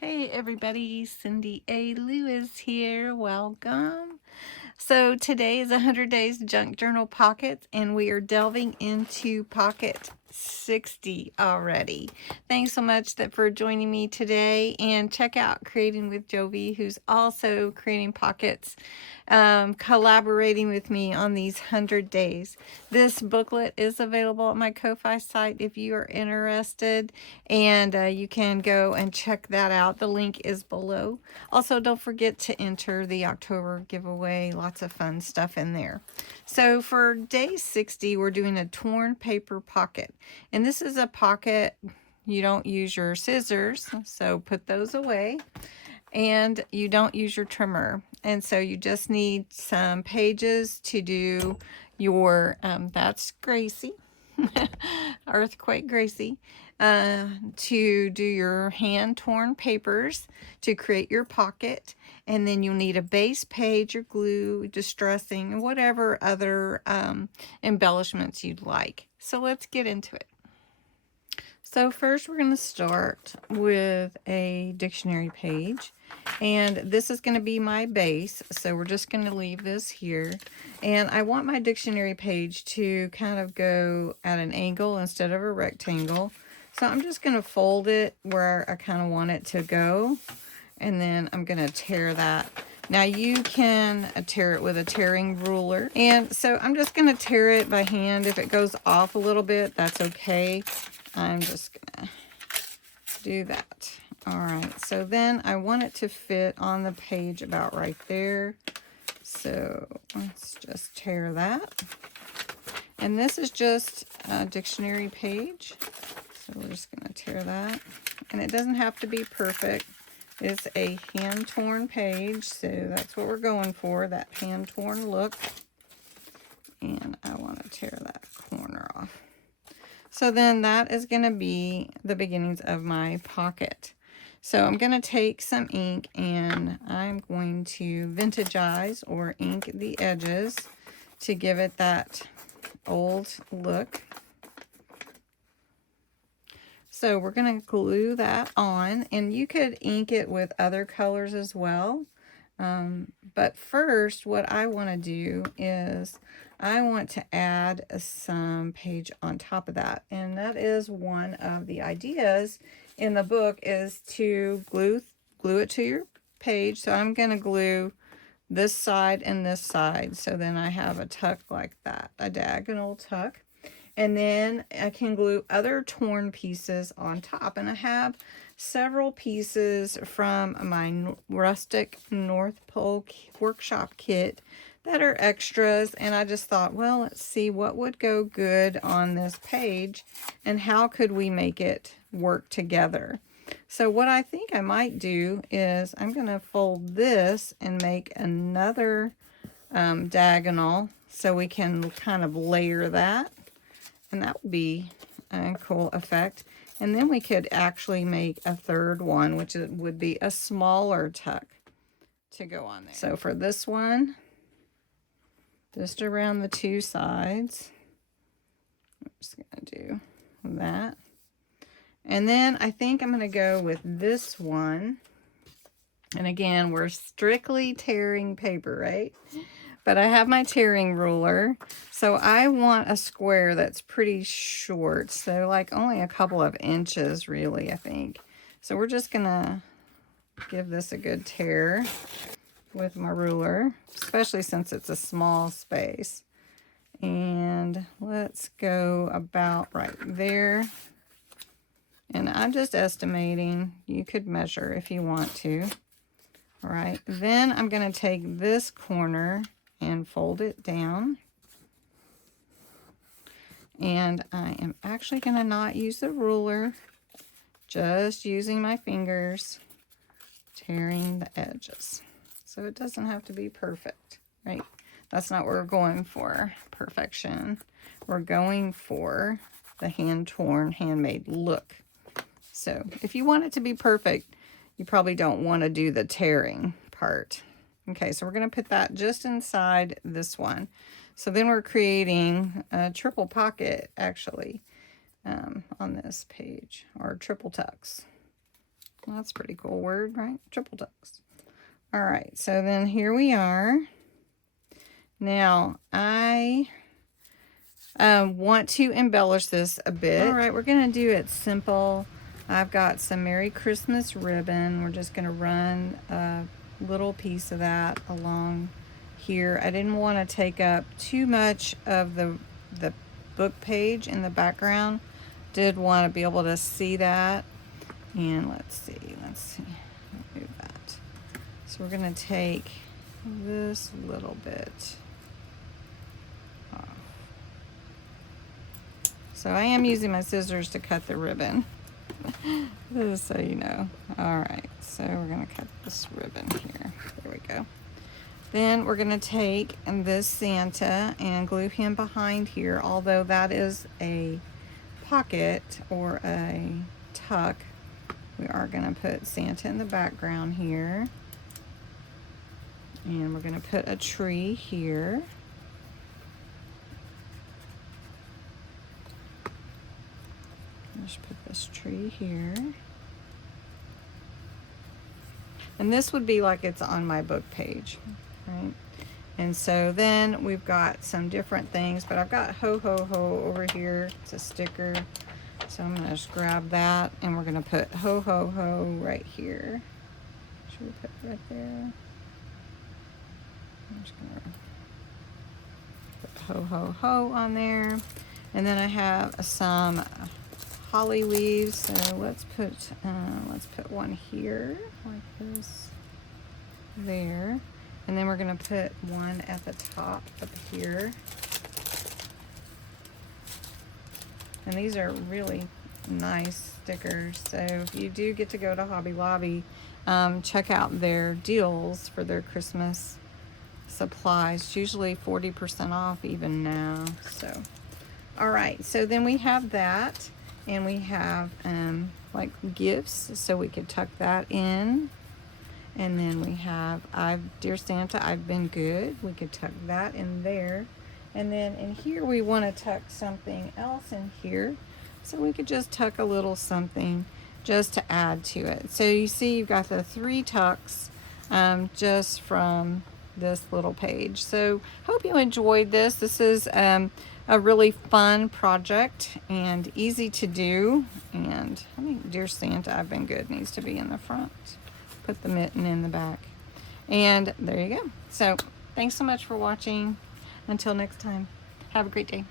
Hey everybody, Cindy A. Lewis here. Welcome. So today is 100 Days Junk Journal Pockets, and we are delving into pocket 60 already. Thanks so much for joining me today, and check out Creating with Jovi, who's also creating pockets, collaborating with me on these 100 days. This booklet is available at my Ko-Fi site if you are interested, and you can go and check that out. The link is below. Also, don't forget to enter the October giveaway. Lots of fun stuff in there. So for day 60, we're doing a torn paper pocket. And this is a pocket, you don't use your scissors, so put those away. And you don't use your trimmer. And so you just need some pages to do your, that's Gracie, Earthquake Gracie, to do your hand-torn papers to create your pocket. And then you'll need a base page, your glue, distressing, and whatever other embellishments you'd like. So let's get into it. So first we're going to start with a dictionary page, and this is going to be my base, so we're just going to leave this here. And I want my dictionary page to kind of go at an angle instead of a rectangle, so I'm just going to fold it where I kind of want it to go, and then I'm going to tear that. Now you can tear it with a tearing ruler, and so I'm just going to tear it by hand. If it goes off a little bit, that's okay. I'm just gonna do that. All right, so then I want it to fit on the page about right there. So let's just tear that. And this is just a dictionary page. So we're just gonna tear that. And it doesn't have to be perfect. It's a hand-torn page, so that's what we're going for, that hand-torn look. And I want to tear that corner off. So then that is going to be the beginnings of my pocket. So I'm going to take some ink and I'm going to vintagize or ink the edges to give it that old look. So we're going to glue that on, and you could ink it with other colors as well. But first, what I want to do is I want to add some page on top of that. And that is one of the ideas in the book, is to glue it to your page. So I'm going to glue this side and this side. So then I have a tuck like that, a diagonal tuck. And then I can glue other torn pieces on top. And I have several pieces from my rustic North Pole workshop kit that are extras. And I just thought, well, let's see what would go good on this page and how could we make it work together. So what I think I might do is I'm going to fold this and make another diagonal so we can kind of layer that. And that would be a cool effect. And then we could actually make a third one, which would be a smaller tuck to go on there. So for this one, just around the two sides, I'm just going to do that. And then I think I'm going to go with this one. And again, we're strictly tearing paper, right? But I have my tearing ruler, so I want a square that's pretty short, so like only a couple of inches really, I think. So we're just gonna give this a good tear with my ruler, especially since it's a small space. And let's go about right there. And I'm just estimating. You could measure if you want to. All right, then I'm gonna take this corner and fold it down. And I am actually going to not use the ruler, just using my fingers, tearing the edges. So it doesn't have to be perfect, right? That's not what we're going for, perfection. We're going for the hand-torn, handmade look. So if you want it to be perfect, you probably don't want to do the tearing part. Okay, so we're going to put that just inside this one. So then we're creating a triple pocket, actually, on this page, or triple tucks. That's a pretty cool word, right? Triple tucks. All right, so then here we are. Now, I want to embellish this a bit. All right, we're going to do it simple. I've got some Merry Christmas ribbon. We're just going to run a little piece of that along here. I didn't want to take up too much of the book page in the background. Did want to be able to see that. And let's see. Move that. So we're going to take this little bit off. So I am using my scissors to cut the ribbon, just so you know. All right, so we're going to cut this ribbon here. There we go. Then we're going to take this Santa and glue him behind here, although that is a pocket or a tuck. We are going to put Santa in the background here. And we're going to put a tree here. Just put this tree here. And this would be like it's on my book page, right? And so then we've got some different things, but I've got ho ho ho over here. It's a sticker. So I'm going to just grab that, and we're going to put ho ho ho right here. Should we put it right there? I'm just going to put ho ho ho on there. And then I have some holly leaves. So let's put one here like this there. And then we're going to put one at the top up here. And these are really nice stickers. So if you do get to go to Hobby Lobby, check out their deals for their Christmas supplies. It's usually 40% off even now. So, all right. So then we have that, and we have like gifts, so we could tuck that in. And then we have Dear Santa, I've been good. We could tuck that in there. And then in here, we want to tuck something else in here. So we could just tuck a little something just to add to it. So you see you've got the 3 tucks just from this little page. So hope you enjoyed this. This is a really fun project and easy to do. And I think Dear Santa, I've been good needs to be in the front. Put the mitten in the back. And there you go. So thanks so much for watching. Until next time, have a great day.